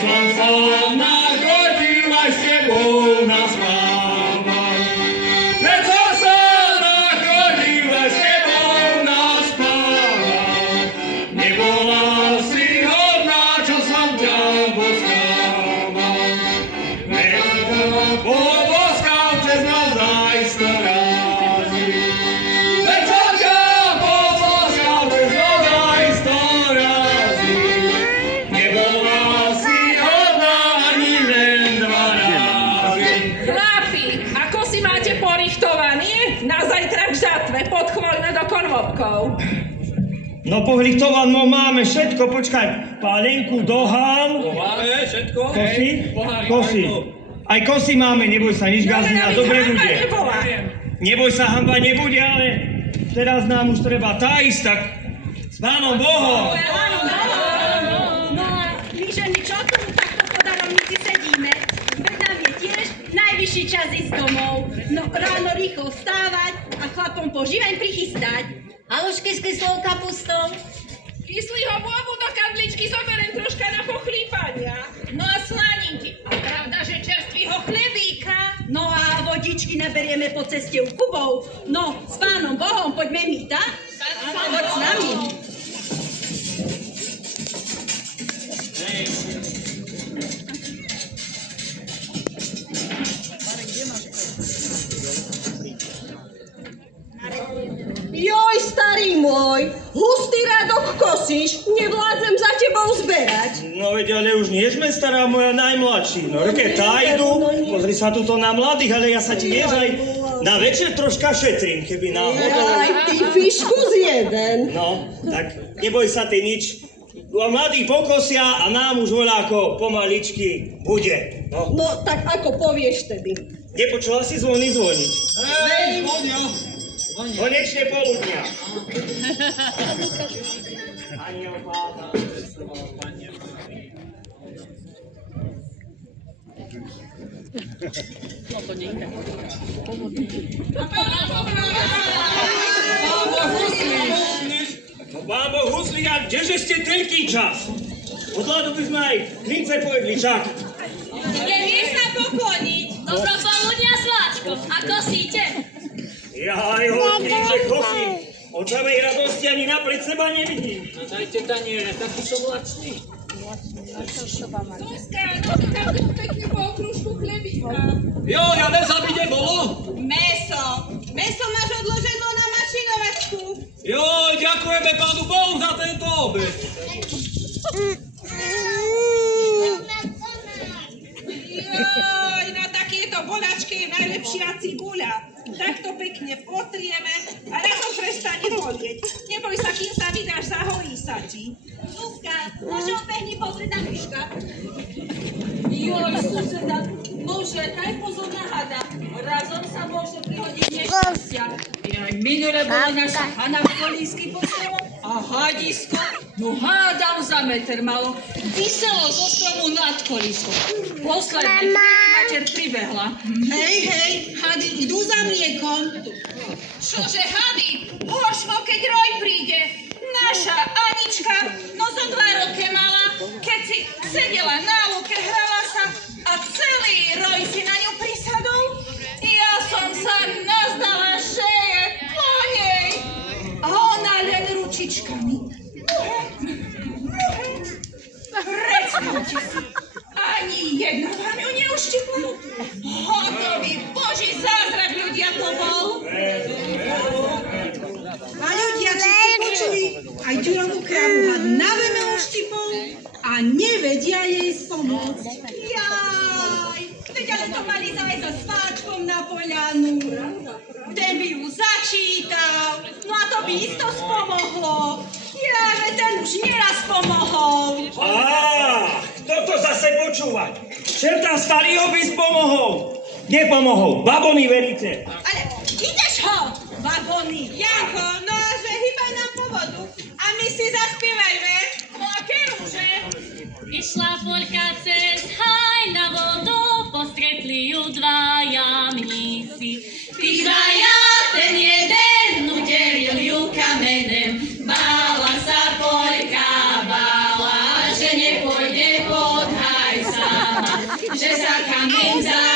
som sa narodila s tebou naspávam. Veď som sa narodila s tebou naspávam. Nebola si hodná, čo som ťa boskával. Veď ťa poboskal cez naozaj 100 razy. Veď som ťa poboskal cez naozaj 100 razy. Nebola si hodná ani len 2 razy. Chlapi, ako si máte porichtovanie? Na zajtra k žatve pod chvoľnou do konvopkou. No pohlichtovanú máme všetko, počkaj, pálenku, dohán, Máme všetko? kosy, Pohári, kosy. Marko. Aj kosy máme, neboj sa, nič gazina, dobre bude. Nebola. Neboj sa, hanba nebude, ale teraz nám už treba tá ísť, tak s Pánom Bohom. No a my ženy, čo tu takto po darovnici sedíme? Veď nám je tiež najvyšší čas ísť domov. No ráno rýchlo vstávať a chlapom poživeň prichystať. Halušky s kyslou kapustou. Kyslýho bobu do kadličky zoberiem troška na pochlípania. No a slaninky. A pravda, že čerstvýho chlebíka. No a vodičky naberieme po ceste u Kubov. No, s Pánom Bohom poďme my, tak? Poď s nami. Joj, starý môj, hustý radok kosíš, nevládzem za tebou zberať. No veď, ale už nie sme stará moja najmladší. No reke, tá idú, pozri sa tuto na mladých, ale ja sa ti vieš aj na večer troška šetrím, keby náhodou. Aj ty fiškus jeden. No, tak neboj sa ty nič. A mladí pokosia a nám už voľako pomaličky bude. No. No, tak ako povieš tedy? Nepočula si zvony zvoniť? Hej, Monia. Konečne poludnia. Aniel Pána. No Pán Boh huslí, a kdeže ste toľký čas? Odhľadu by sme aj klince pojedli, čak. Nevieš sa pokloniť. Dobro poludnia, Sláčko. Ako síte? Jaj, hodný, že kosím. Od samej radosti ani napred seba nevidím. No dajte taniere, taký som lacný. Zuzka, no tak pekne po okružku chlebíka. Jo, ja nezabí nebolo. Meso. Meso máš odložené na mašinovačku. Jo, ďakujeme Pánu Bohu za tento obed. Joj, na takéto boľačke je najlepšia cibuľa. Takto pekne potrieme a razom prestane bolieť. Neboj sa, kým sa vydáš, zahojí sa ti. Zuzka, môže odbehni pozrieť na myška? Joj, suseda, môže, daj pozor na hada. Razom sa môže prihodiť nešťastia. Aj minule bola naša Hana v kolísky pod stromom a hadisko, no hádam za meter malo, vyselo zo stromu nad kolískom. Poslednej chvíli mater pribehla. Hej, hady idú za mliekom. Čože hady, horšmo, keď roj príde. Naša Anička, no zo 2 roky mala, keď si sedela na lúke, hrala sa a celý roj si na ňu prisadol. Ja som sa nazdala, že je po nej. A ona len ručičkami. Predstavte si, ani jedna vám ju neuštipla. Hotový Boží zázrak, ľudia, to bol. A ľudia, či ste počuli, aj Ďurovú krávu had na veľmi uštipol a nevedia jej spomôcť. Jaj, veď ale to mali zájsť so Sváčkom na poľanu. Ten by ju začítal, no a to by isto spomohlo. Ja, veď ten už nieraz pomohol. Kto to zase počúvať? Čerta starýho by pomohol. Nepomohol, babony veríte. Ale ideš ho, vagóny. Janko, no a že hýbaj nám po vodu a my si zaspievajme. No a keruže? Išla Poľka cez haj na vodu, postretli ju 2 jamníci. Tí 2, ten jeden uderil ju kamenem. Bála sa Poľka, bála, že nepôjde pod haj že sa kameň za